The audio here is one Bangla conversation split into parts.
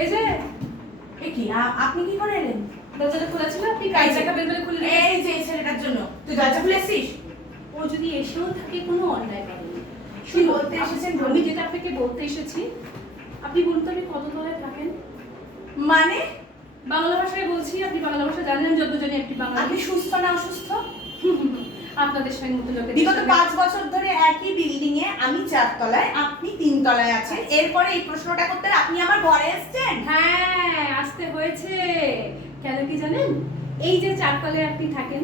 এই যে কি আপনি কি করে এলেন? দরজাটা খোলা ছিল, আপনি কাইজাটা বের করে খুলে রেখেছেন। এই যে ছেলেটার জন্য তুই দরজা খুলেছিস? ও যদি এসেও থাকে কোনো অন্যায় করেনি। কি বলতে এসেছেন? আমি যেটা আপনাকে বলতে এসেছি, আপনি বলুন তো আপনি কত তলায় থাকেন? মানে বাংলা ভাষায় বলছি, আপনি বাংলা ভাষা জানেন, যত জানি আপনি বাংলা। আপনি সুস্থ না অসুস্থ? আপনাদের সঙ্গে মতো লোকের বিগত 5 বছর ধরে একই বিল্ডিং এ আমি 4 তলায়, আপনি 3 তলায় আছেন। এরপরে এই প্রশ্নটা করতে আপনি আমার ঘরে এসেছেন? হ্যাঁ, আসতে হয়েছে। কেন কি জানেন? এই যে 4 তলায় আপনি থাকেন,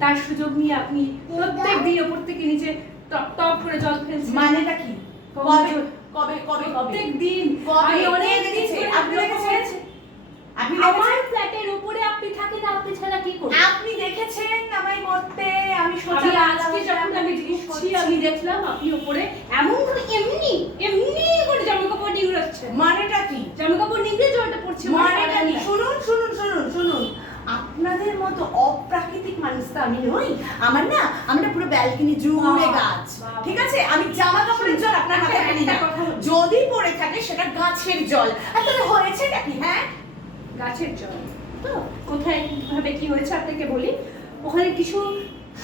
তার সুযোগ নিয়ে আপনি প্রত্যেকদিন উপর থেকে নিচে টপ টপ করে জল ফেলছেন। মানেটা কি? কবে কবে কবে প্রত্যেকদিন আমি আমি অনেক অনেক দেখেছি। দিন আপনি দেখেছেন? আপনি আমার দেখেছেন? ফ্ল্যাটের উপরে আপনি থাকেন, আপনি ছাড়া কি করবেন? আপনি দেখেছেন আমায় করতে? আমি আমি সোজা আজকে যখন আমি ঢুকছি, আমি দেখলাম আপনি উপরে এমন করে এমনি এমনি করে জামা কাপড় নিংড়াচ্ছেন। মানেটা কি? জামা কাপড় নিংড়ে জলটা পড়ছে। মানেটা কি? শুনুন শুনুন শুনুন শুনুন, আপনাদের মতো অপ্রাকৃতিক মানুষ তো আমি নই। আমার না, আমরা পুরো ব্যালকনি জুড়ে গাছ। ঠিক আছে, আমি জামা কাপড়ের জল আপনার মাথায় ফেলি না। যদি পড়ে থাকে সেটা গাছের জল। আর তাহলে হয়েছেটা কি? হ্যাঁ, গাছের জল তো কোথায় কিভাবে কি হয়েছে আপনাকে বলি। ওখানে কিছু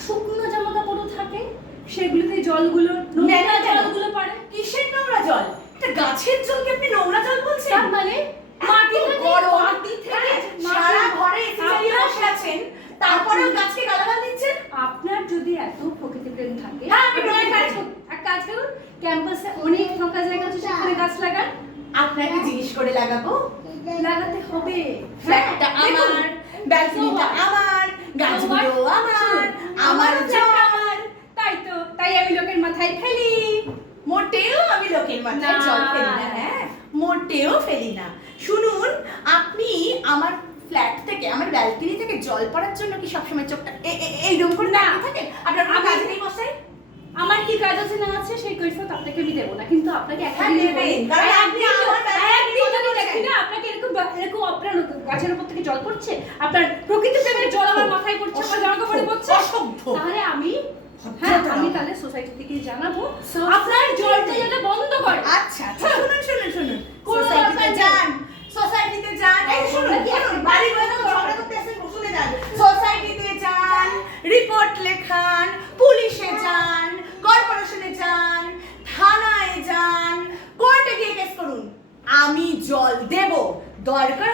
শুকনো জামা কাপড়ও থাকে, সেগুলোতে জলগুলো নোংরা জলগুলো পড়ে। কিসের নোংরা জল? এটা গাছের জলকে আপনি নোংরা জল বলছেন? তার মানে মাটি থেকে সারা ঘরে এসি চালিয়ে বসে আছেন, তারপরেও গাছকে গালাগাল দিচ্ছেন। আপনার যদি এত প্রকৃতি প্রেম থাকে, হ্যাঁ, আমি আপনি প্রকৃতি এক কাজ করুন, ক্যাম্পাসে অনেক ফাঁকা জায়গা আছে, সেখানে গাছ লাগান। আপনাকে জিজ্ঞেস করে লাগাবো? লাগাতে হবে। ফ্ল্যাটটা আমার, ব্যালকনিটা আমার, গাছগুলো আমার, আমার জল। তাই তো, তাই আমি লোকের মাথায় ফেলি। মোটেও আমি লোকের মাথায় না। জল ফেলি না। হ্যাঁ, মোটেও ফেলি না। শুনুন, আপনি আমার ফ্ল্যাট থেকে, আমার ব্যালকনি থেকে জল পড়ার জন্য কি সবসময় চোখটা এইরকম করে না। তাকিয়ে থাকেন? আপনার কোনো কাজ নেই মশাই? আমার কি কাজ আছে না আছে সেই কৈফিয়ত আপনাকে আমি দেবো না, কিন্তু আপনাকে একটা হ্যাঁ, জিনিস দেবেন। বলি, কারণ আপনি আমার একদিন ব্যাপারে যদি কথা দেখি বলছেন। না আপনাকে এরকম আপনার গাছের উপর থেকে জল পড়ছে, আপনার প্রকৃতি প্রেমের জল আমার মাথায় পড়ছে, আমার জামা কাপড়ে পড়ছে, অসভ্য। তাহলে আমি আমি তাহলে সোসাইটি থেকে জানাবো আপনার জলটা যেন বন্ধ করে। আচ্ছা আচ্ছা, শুনুন শুনুন শুনুন, কোনো সোসাইটিতে দরকার নেই। যান, সোসাইটিতে যান। এই শুনুন, কি আছে? শুনুন, বাড়ি বসে তো ঝগড়া করতে আসেন, শুনে যান। সোসাইটিতে যান, রিপোর্ট লেখান, পুলিশে যান, কর্পোরেশনে যান, থানায় যান, কোর্টে গিয়ে কেস করুন। আমি জল দেব, দরকার